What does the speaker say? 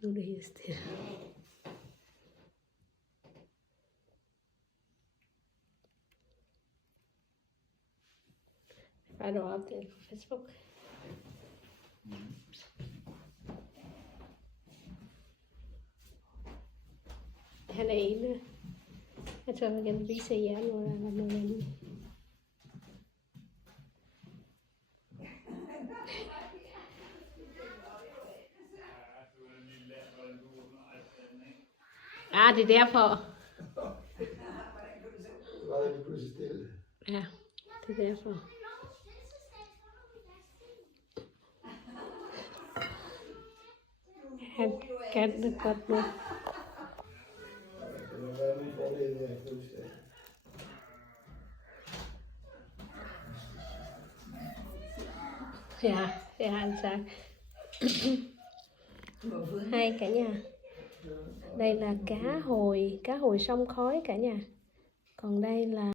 Nu det helt stille. Har du opdateret på Facebook? Han er ene. Jeg tror, man kan vise jer noget eller noget andet. Ah, det er derfor. Var det pludselig stille? Ja, det er derfor. Han kan det godt nu. Det må være min fordel med at fødselsdag. Ja, det har han sagt. Hai cả nhà. Đây là cá hồi sông khói cả nhà. Còn đây là